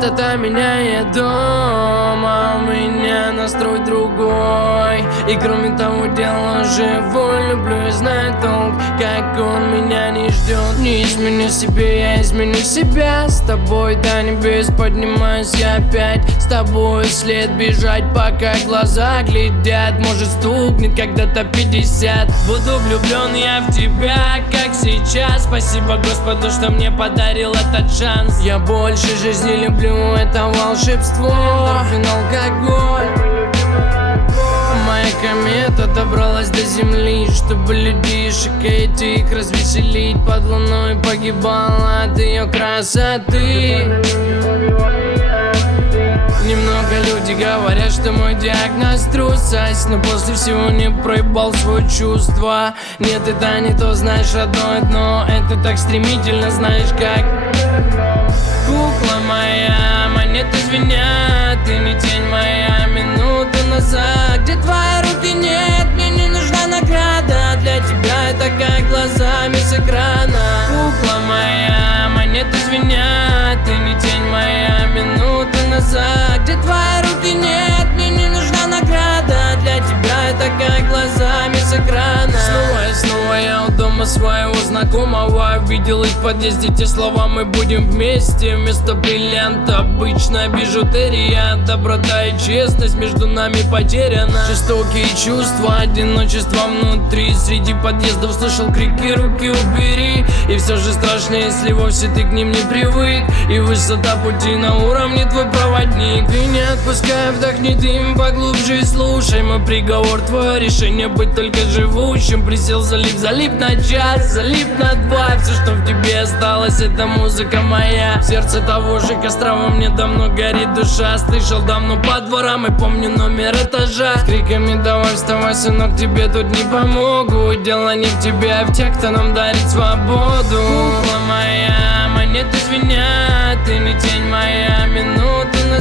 Чистота меняет дом, а у меня настрой другой. И кроме того, дело живой. Люблю и знаю толк, как он меня не ждет. Не изменю себе, я изменю себя. С тобой до небес поднимаюсь я опять. С тобой след бежать, пока глаза глядят. Может стукнет когда-то 50. Буду влюблен я в тебя, как сейчас. Спасибо Господу, что мне подарил этот шанс. Я больше жизни люблю, это волшебство. Эндорфин, алкоголь. Моя комета добралась до земли, чтобы людишек этих развеселить. Под луной погибала от ее красоты. Немного люди говорят, что мой диагноз трусость, но после всего не проебал свое чувство. Нет, это не то, знаешь, родное дно. Это так стремительно, знаешь как. Кукла моя, монеты звенят. Ты не тень моя, минуту назад. Где твои руки, нет, мне не нужна награда. Для тебя это как глазами с экрана. Кукла моя, монеты звенят. Ты не тень моя, минуту назад. Где твои руки, нет, мне не нужна награда. Для тебя это как глазами с экрана. Снова я у дома своего знакомого. Видел их в подъезде те слова: мы будем вместе. Вместо бриллианта обычная бижутерия. Доброта и честность между нами потеряна. Жестокие чувства, одиночество внутри. Среди подъездов слышал крики: руки убери. И все же страшно, если вовсе ты к ним не привык. И высота пути на уровне твой проводник. Ты не отпускай, вдохни дым поглубже и слушай мой приговор. Твое решение быть только живущим. Присел, залип на час, залип на два. Все, что в тебе осталось, это музыка моя. В сердце того же костра во мне давно горит душа. Слышал давно по дворам и помню номер этажа. С криками: давай вставай, сынок, тебе тут не помогу. Дело не в тебе, а в тех, кто нам дарит свободу. Кукла моя, монеты звенят. Ты не тень моя, минуту назад.